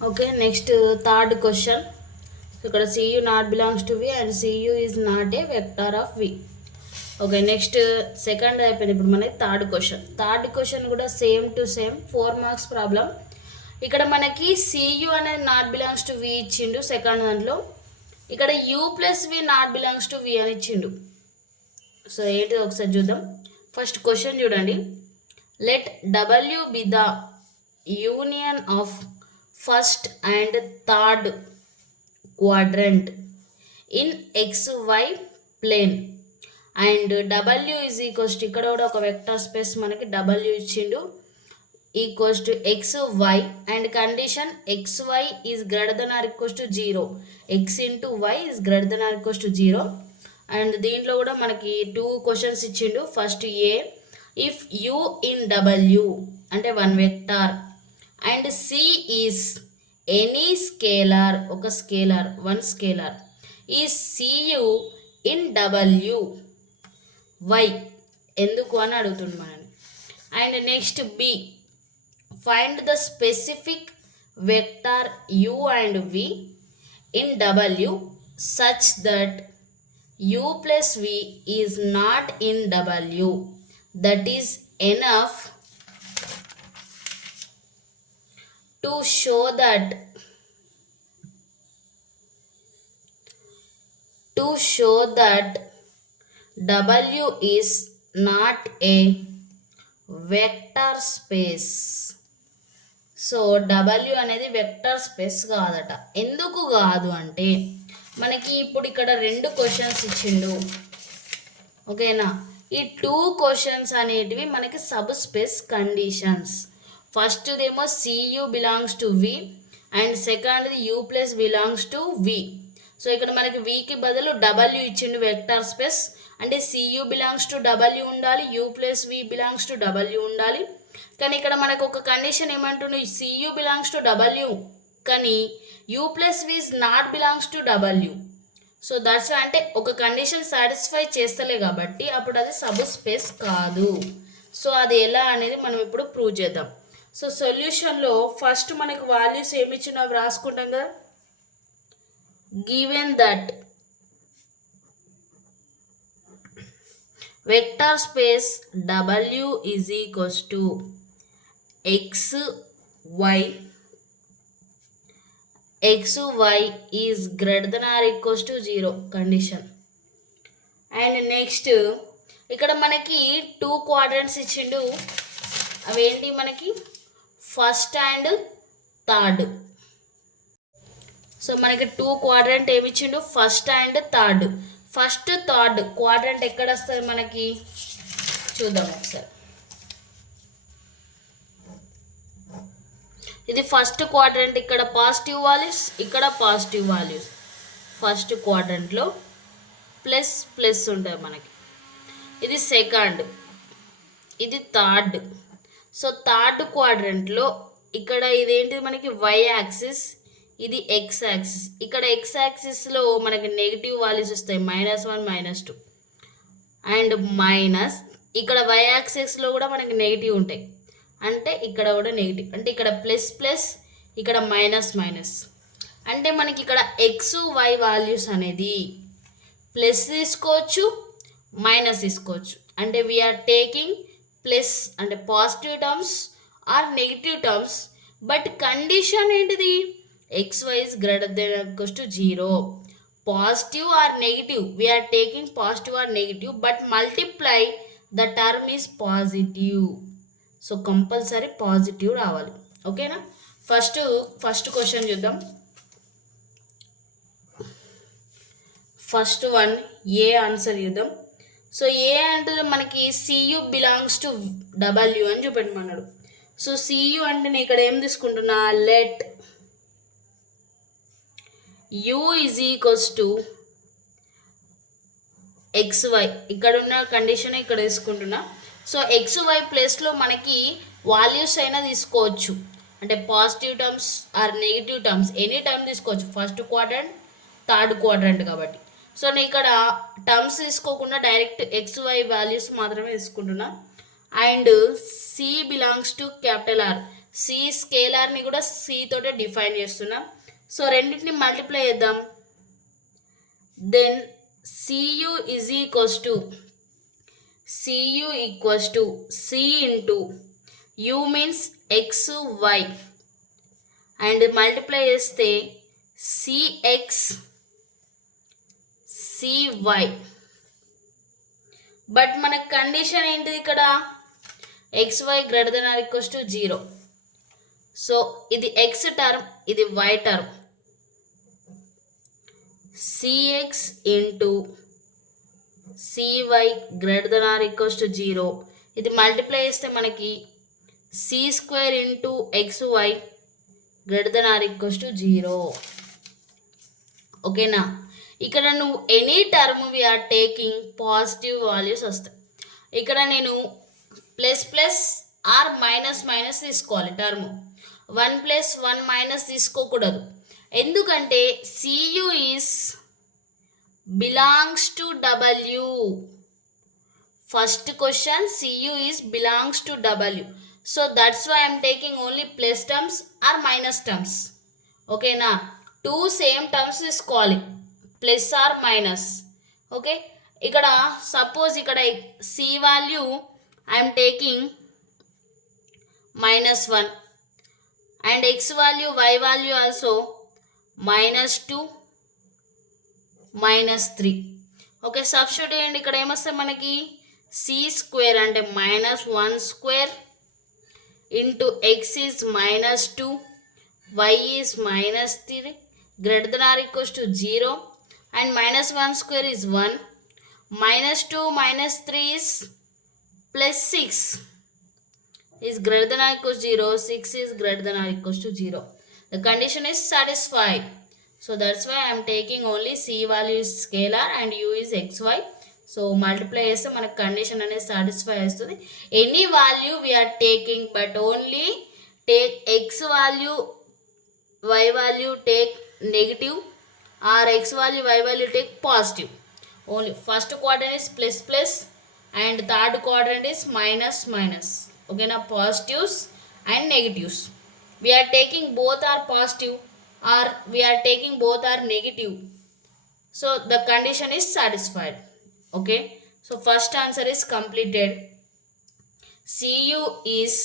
Okay, next third question. So ఇక్కడ Cu not belongs to V and Cu is not a vector of V. Okay next second అయిపోయింది. ఇప్పుడు మనకి third question కూడా same to same 4 marks problem. ఇక్కడ మనకి సియు అనేది not belongs to వి ఇచ్చిండు second దాంట్లో. ఇక్కడ u plus v not belongs to v అని ఇచ్చిండు. సో ఏంటిది ఒకసారి చూద్దాం. ఫస్ట్ క్వశ్చన్ చూడండి. లెట్ డబ్ల్యూ be the union of first and third quadrant in XY plane and డబ్ల్యూ ఈజ్ ఈక్వల్స్ టు ఇక్కడ కూడా ఒక వెక్టర్ స్పేస్ మనకి డబ్ల్యూ ఇచ్చిండు equals to XY and condition XY is greater than or equals to 0, X into Y is greater than or equals to 0. అండ్ దీంట్లో కూడా మనకి 2 క్వశ్చన్స్ ఇచ్చిండు. First a if u in W అంటే 1 vector and c is any scalar ఒక scalar 1 scalar ఈ c u in W why ఎందుకు అని అడుగుతుంది మనని. And next b find the specific vector u and v in W such that u plus v is not in w, that is enough to show that w is not a vector space. So W అనేది vector space కాదట. ఎందుకు కాదు అంటే మనకి ఇప్పుడు ఇక్కడ 2 questions ఇచ్చిండు. ఓకేనా, ఈ 2 క్వశ్చన్స్ అనేటివి మనకి సబ్ స్పేస్ కండిషన్స్. ఫస్ట్దేమో c u belongs to v and సెకండ్ది u plus belongs to v. So ఇక్కడ మనకి వికి బదులు డబ్ల్యూ ఇచ్చిండు వెక్టర్ స్పేస్. అంటే సియు బిలాంగ్స్ టు డబ్ల్యూ ఉండాలి, u plus v belongs to డబ్ల్యూ ఉండాలి. కానీ ఇక్కడ మనకు ఒక కండిషన్ ఏమంటుంది, సియు బిలాంగ్స్ టు డబ్ల్యూ కానీ u plus v is not belongs to డబ్ల్యూ. సో దట్స్ అంటే ఒక కండిషన్ సాటిస్ఫై చేస్తలే కాబట్టి అప్పుడు అది సబ్ స్పేస్ కాదు. సో అది ఎలా అనేది మనం ఇప్పుడు ప్రూవ్ చేద్దాం. సో సొల్యూషన్లో ఫస్ట్ మనకు వాల్యూస్ ఏమి ఇచ్చినా అవి రాసుకుంటాం కదా. Given that vector space W is equals to XY is greater than or equals to 0 condition. And next ఇక్కడ మనకి 2 క్వాడ్రంట్స్ ఇచ్చిండు. అవి ఏంటి మనకి ఫస్ట్ అండ్ థర్డ్. సో మనకి 2 క్వాడ్రంట్ ఏమి ఇచ్చిండు, first and third. First third quadrant ఎక్కడ వస్తుంది మనకి చూద్దాం ఒకసారి. ఇది ఫస్ట్ క్వాడ్రంట్, ఇక్కడ పాజిటివ్ వాల్యూస్ ఇక్కడ పాజిటివ్ వాల్యూస్. ఫస్ట్ క్వాడ్రంట్లో ప్లస్ ప్లస్ ఉంటుంది మనకి. ఇది సెకండ్, ఇది థర్డ్. సో థర్డ్ క్వాడ్రంట్లో ఇక్కడ ఇదేంటిది మనకి వై యాక్సిస్, ఇది ఎక్స్ యాక్సిస్. ఇక్కడ ఎక్స్ యాక్సిస్లో మనకి నెగిటివ్ వాల్యూస్ వస్తాయి, -1 -2 అండ్ మైనస్. ఇక్కడ వై యాక్సిస్లో కూడా మనకి నెగిటివ్ ఉంటాయి, అంటే ఇక్కడ కూడా నెగిటివ్. అంటే ఇక్కడ ప్లస్ ప్లస్ ఇక్కడ మైనస్ మైనస్. అంటే మనకి ఇక్కడ ఎక్స్ వై వాల్యూస్ అనేది ప్లస్ తీసుకోవచ్చు మైనస్ తీసుకోవచ్చు. అంటే వీఆర్ టేకింగ్ ప్లస్ అంటే positive terms or negative terms. But condition ఏంటిది, XY is greater than or equals to 0. Positive or negative, we are taking positive or negative, but multiply the term is positive. So compulsory positive రావాలి. ఓకేనా, first question చూద్దాం. First one ఏ ఆన్సర్ చూద్దాం. సో ఏ అంటే మనకి Cu belongs to W అని చూపెట్టమన్నాడు. So Cu అంటే నేను ఇక్కడ ఏం తీసుకుంటున్నా, let you is equals to XY. ఇక్కడ ఉన్న కండిషన్ ఇక్కడ తీసుకుంటున్నా. సో XY ప్లేస్లో మనకి వాల్యూస్ అయినా తీసుకోవచ్చు, అంటే positive terms or negative terms any term తీసుకోవచ్చు. ఫస్ట్ క్వాడ్రంట్ థర్డ్ క్వాడ్రంట్ కాబట్టి. సో నేను ఇక్కడ టర్మ్స్ తీసుకోకుండా డైరెక్ట్ XY వాల్యూస్ మాత్రమే తీసుకుంటున్నా. And c belongs to capital R. C స్కేలార్ని కూడా సి తోటే డిఫైన్ చేస్తున్నాం. సో రెండింటిని మల్టిప్లై చేద్దాం. Then c u is equals to c into u means x y and multiply చేస్తే సిఎక్స్ సివై. బట్ మన కండిషన్ ఏంటిది ఇక్కడ? X y greater than or equals to 0. So ఇది ఎక్స్ టర్మ్, ఇది y term. C x into c y greater than or equals to 0. ఇది multiply చేస్తే మనకి c square into x y greater than or equals to 0. ఓకేనా? ఇక్కడ నువ్వు any term we are taking positive values వస్తాయి. ఇక్కడ నేను plus plus or minus minus తీసుకోవాలి. టర్మ్ 1 + 1 మైనస్ తీసుకోకూడదు. ఎందుకంటే c u is belongs to W. First question c u is belongs to డబ్ల్యూ. So that's why I'm taking only plus terms or minus terms. ఓకేనా? 2 same terms తీసుకోవాలి, plus or minus. Okay, ఇక్కడ suppose ఇక్కడ c value I'm taking -1 and x value y value also -2 -3. Okay, substitute చేయండి. ఇక్కడ ఏమొస్తాయి మనకి? C square అంటే -1² into x is -2 y is -3 greater than or equals to 0 and -1 square is 1, -2 -3 is +6 is greater than or equals to 0, 6 is greater than or equals to 0. The condition is satisfied. So that's why I am taking only c value is scalar and u is xy. So multiply చేస్తే మనకు కండిషన్ అనేది satisfy అవుతుంది. Any value we are taking but only take x value y value take negative or x value y value take positive. Only first quadrant is plus plus and third quadrant is minus minus. Okay, now positives and negatives. We are taking both are positive or we are taking both are negative. So the condition is satisfied. Okay, so first answer is completed. Cu is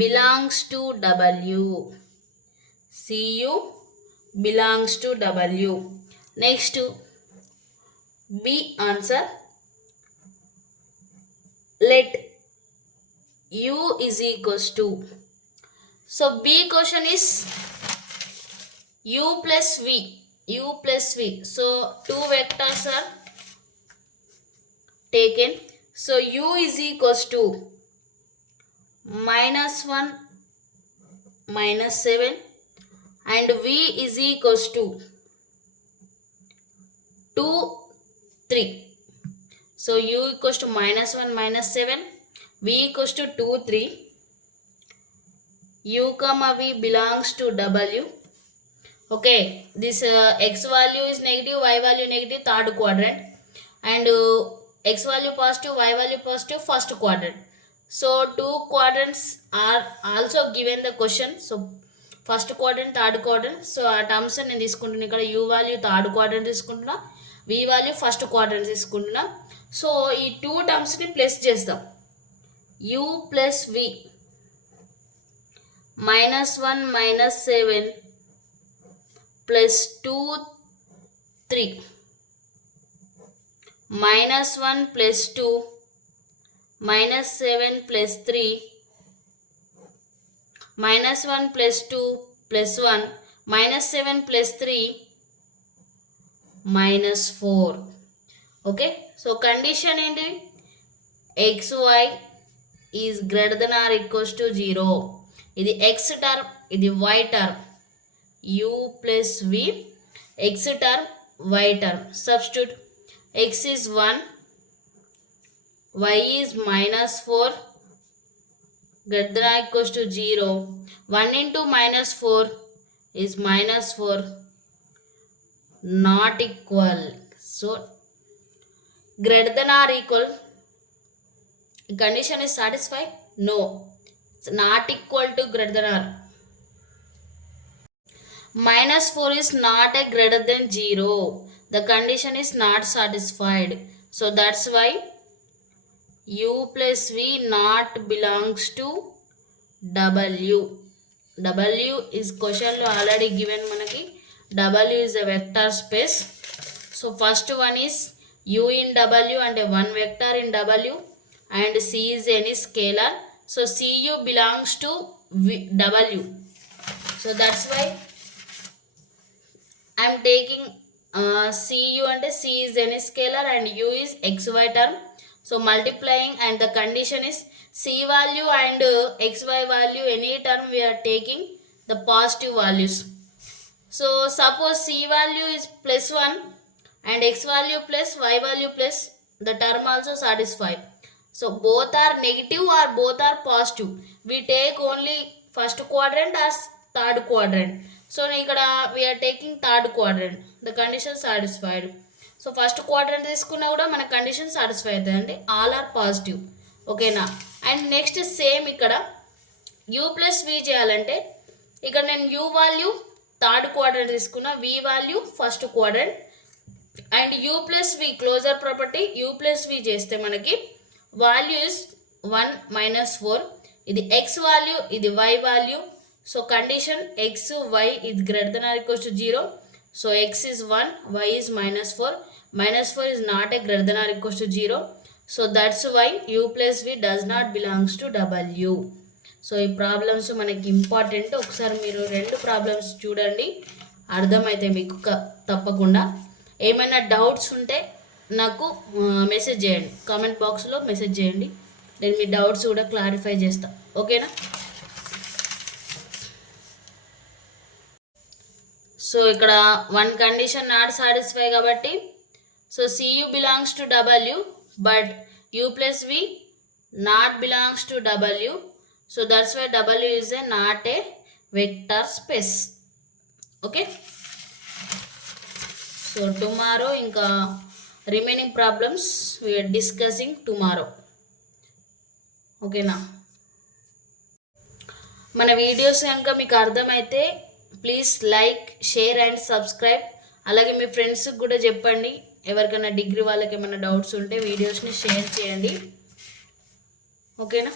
belongs to W. Cu belongs to W. Next B answer. Let U is equals to. So B question is U plus V. U plus V. So two vectors are taken. So U is equals to -1 -7 and V is equals to 2 3. So U equals to -1 -7, V equals to 2 3. U comma V belongs to W. Okay, this x value is negative, y value negative, third quadrant, and x value positive, y value positive, first quadrant. So two quadrants are also given the question. So first quadrant, third quadrant. So ఆ టర్మ్స్ నేను తీసుకుంటున్నా. ఇక్కడ u value third quadrant తీసుకుంటున్నా, v value first quadrant తీసుకుంటున్నా. సో ఈ టూ టర్మ్స్ని ప్లస్ చేస్తాం. u plus v -1 -7 ప్లస్ 2 3 -1 ప్లస్ 2 -7 plus 3 -1 plus 2 plus 1 -7 plus 3 -4. Okay, so condition ఏంటి? xy is greater than or equals to 0. ఇది x టర్మ్, ఇది y term. u plus v, x term, y term. Substitute. X is 1, y is -4 greater than or equals to 0. 1 into -4 is -4, not equal. So greater than or equal, condition is satisfied? No. Not equal to greater than or. -4 is not a greater than 0. The condition is not satisfied. So that's why u plus v not belongs to w. W is question lo already given manaki. W is a vector space. So first one is u in w and one vector in w, and c is any scalar. So cu belongs to w. So that's why I am taking cu and c is any scalar and u is xy term. So multiplying, and the condition is c value and xy value any term we are taking the positive values. So suppose c value is +1 and x value plus y value plus the term also satisfied. So both are negative or both are positive. We take only first quadrant as third quadrant. So ikkada we are taking third quadrant. The condition satisfied. So first quadrant తీసుకున్నా కూడా మన condition satisfy అవుతుందండి. All are positive. ఓకేనా? And next same ఇక్కడ u plus v చేయాలంటే ఇక్కడ నేను u value third quadrant తీసుకున్నా, v value first quadrant, and u plus v closure property u plus v చేస్తే మనకి వాల్యూ ఇస్ 1 - 4. ఇది x వాల్యూ, ఇది y value. So condition x y is greater than or equal to 0. So x is 1, y is -4. -4 is not a greater than or equal to 0. So that's why u plus v does not belongs to w. So ఈ ప్రాబ్లమ్స్ మనకి ఇంపార్టెంట్. ఒకసారి మీరు రెండు ప్రాబ్లమ్స్ చూడండి, అర్థమైతే మీకు తప్పకుండా. ఏమైనా డౌట్స్ ఉంటే నాకు మెసేజ్ చేయండి, కామెంట్ బాక్స్లో మెసేజ్ చేయండి. నేను మీ డౌట్స్ కూడా క్లారిఫై చేస్తాను. ఓకేనా? సో ఇక్కడ వన్ కండిషన్ నాట్ సాటిస్ఫై కాబట్టి so cu belongs to w, but u plus v not belongs to w. So that's why w is a not a vector space. Okay, so tomorrow ఇంకా remaining problems we're discussing tomorrow. ఓకేనా? మన videos కనుక మీకు అర్థమైతే please like, share and subscribe. అలాగే మీ ఫ్రెండ్స్కి కూడా చెప్పండి, ఎవరికైనా డిగ్రీ వాళ్ళకి ఏమైనా డౌట్స్ ఉంటే వీడియోస్ని షేర్ చేయండి. ఓకేనా?